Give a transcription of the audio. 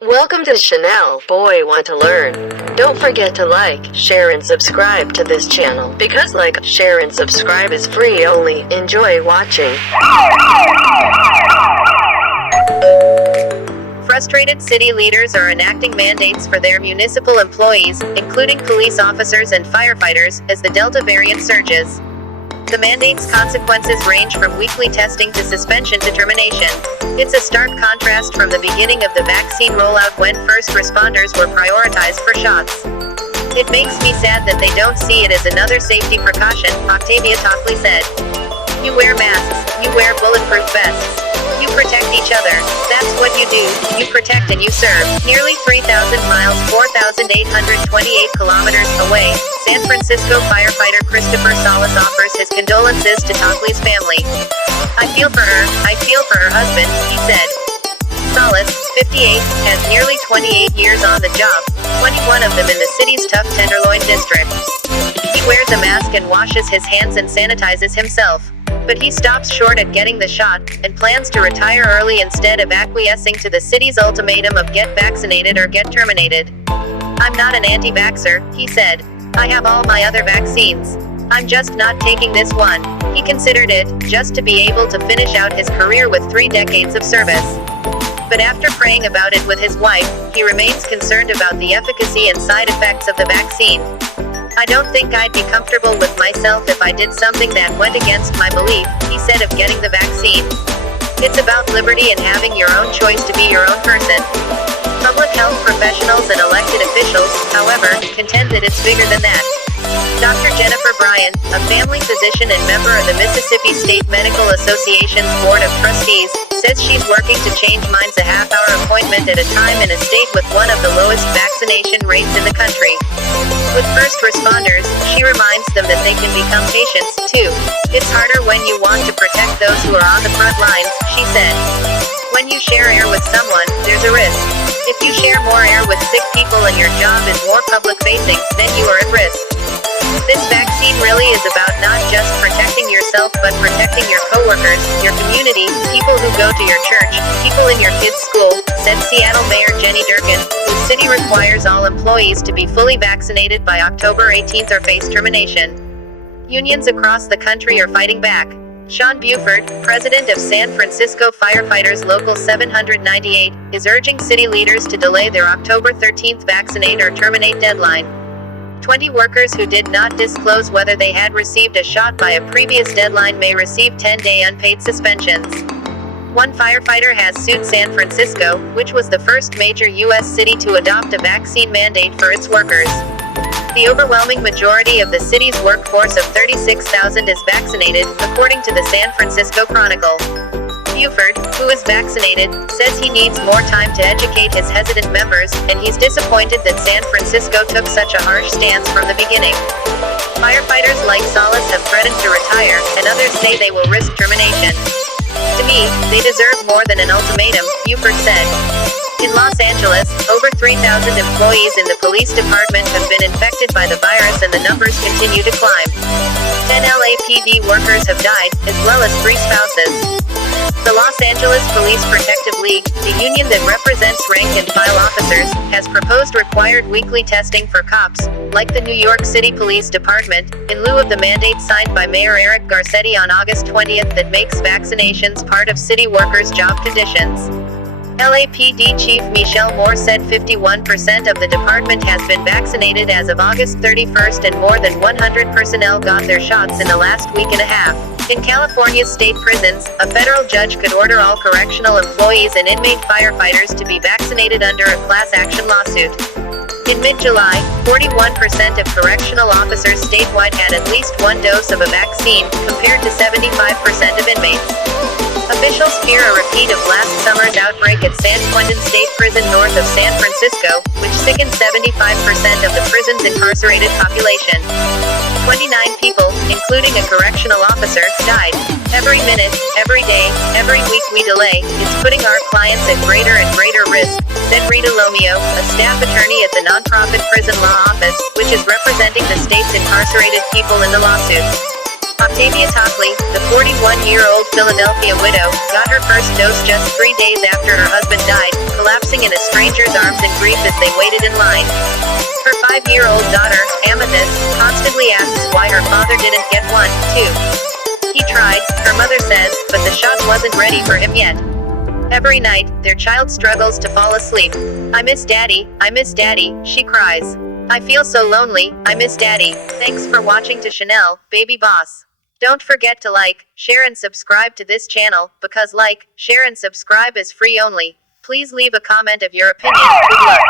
Welcome to Chanel. Boy, want to learn? Don't forget to like, share, and subscribe to this channel because like, share, and subscribe is free only. Enjoy watching. Frustrated city leaders are enacting mandates for their municipal employees, including police officers and firefighters, as the Delta variant surges. The mandate's consequences range from weekly testing to suspension to termination. It's a stark contrast from the beginning of the vaccine rollout when first responders were prioritized for shots. It makes me sad that they don't see it as another safety precaution, Octavia Tockley said. You wear masks, you wear bulletproof vests. You protect each other. That's what you do. You protect and you serve. Nearly 3,000 miles, 4,828 kilometers away, San Francisco firefighter Christopher Salas offers his condolences to Tockley's family. I feel for her, I feel for her husband, he said. Salas, 58, has nearly 28 years on the job, 21 of them in the city's tough Tenderloin district. He wears a mask and washes his hands and sanitizes himself. But he stops short at getting the shot, and plans to retire early instead of acquiescing to the city's ultimatum of get vaccinated or get terminated. I'm not an anti-vaxxer, he said. I have all my other vaccines. I'm just not taking this one. He considered it, just to be able to finish out his career with 3 decades of service. But after praying about it with his wife, he remains concerned about the efficacy and side effects of the vaccine. I don't think I'd be comfortable with myself if I did something that went against my belief, he said of getting the vaccine. It's about liberty and having your own choice to be your own person. Public health professionals and elected officials, however, contend that it's bigger than that. Dr. Jennifer Bryan, a family physician and member of the Mississippi State Medical Association's Board of Trustees, says she's working to change minds a half-hour appointment at a time in a state with one of the lowest vaccination rates in the country. With first responders, she reminds them that they can become patients, too. It's harder when you want to protect those who are on the front lines, she said. When you share air with someone, there's a risk. If you share more air with sick people and your job is more public-facing, then you are at risk. This vaccine really is about not just protecting yourself but protecting your coworkers, your community, people who go to your church, people in your kids' school, said Seattle Mayor Jenny Durkan, whose city requires all employees to be fully vaccinated by October 18th or face termination. Unions across the country are fighting back. Sean Buford, president of San Francisco Firefighters Local 798, is urging city leaders to delay their October 13th vaccinate or terminate deadline. 20 workers who did not disclose whether they had received a shot by a previous deadline may receive 10-day unpaid suspensions. One firefighter has sued San Francisco, which was the first major U.S. city to adopt a vaccine mandate for its workers. The overwhelming majority of the city's workforce of 36,000 is vaccinated, according to the San Francisco Chronicle. Buford, who is vaccinated, says he needs more time to educate his hesitant members, and he's disappointed that San Francisco took such a harsh stance from the beginning. Firefighters like Salas have threatened to retire, and others say they will risk termination. To me, they deserve more than an ultimatum, Buford said. In Los Angeles, over 3,000 employees in the police department have been infected by the virus and the numbers continue to climb. 10 LAPD workers have died, as well as 3 spouses. The Los Angeles Police Protective League, the union that represents rank-and-file officers, has proposed required weekly testing for cops, like the New York City Police Department, in lieu of the mandate signed by Mayor Eric Garcetti on August 20th that makes vaccinations part of city workers' job conditions. LAPD Chief Michelle Moore said 51% of the department has been vaccinated as of August 31st and more than 100 personnel got their shots in the last week and a half. In California's state prisons, a federal judge could order all correctional employees and inmate firefighters to be vaccinated under a class action lawsuit. In mid-July, 41% of correctional officers statewide had at least 1 dose of a vaccine, compared to 75% of inmates. Officials fear a repeat of last summer's outbreak at San Quentin State Prison north of San Francisco, which sickened 75% of the prison's incarcerated population. 29 people, including a correctional officer, died. Every minute, every day, every week we delay, it's putting our clients at greater and greater risk, said Rita Lomeo, a staff attorney at the nonprofit Prison Law Office, which is representing the state's incarcerated people in the lawsuit. Octavia Tockley, the 41-year-old Philadelphia widow, got her first dose just 3 days after her husband died, collapsing in a stranger's arms in grief as they waited in line. Her 5-year-old daughter, Amethyst, constantly asks why her father didn't get one, too. He tried, her mother says, but the shot wasn't ready for him yet. Every night, their child struggles to fall asleep. "I miss Daddy, she cries. "I feel so lonely, I miss Daddy." Thanks for watching to Chanel, baby boss. Don't forget to like, share and subscribe to this channel, because like, share and subscribe is free only. Please leave a comment of your opinion. Good luck.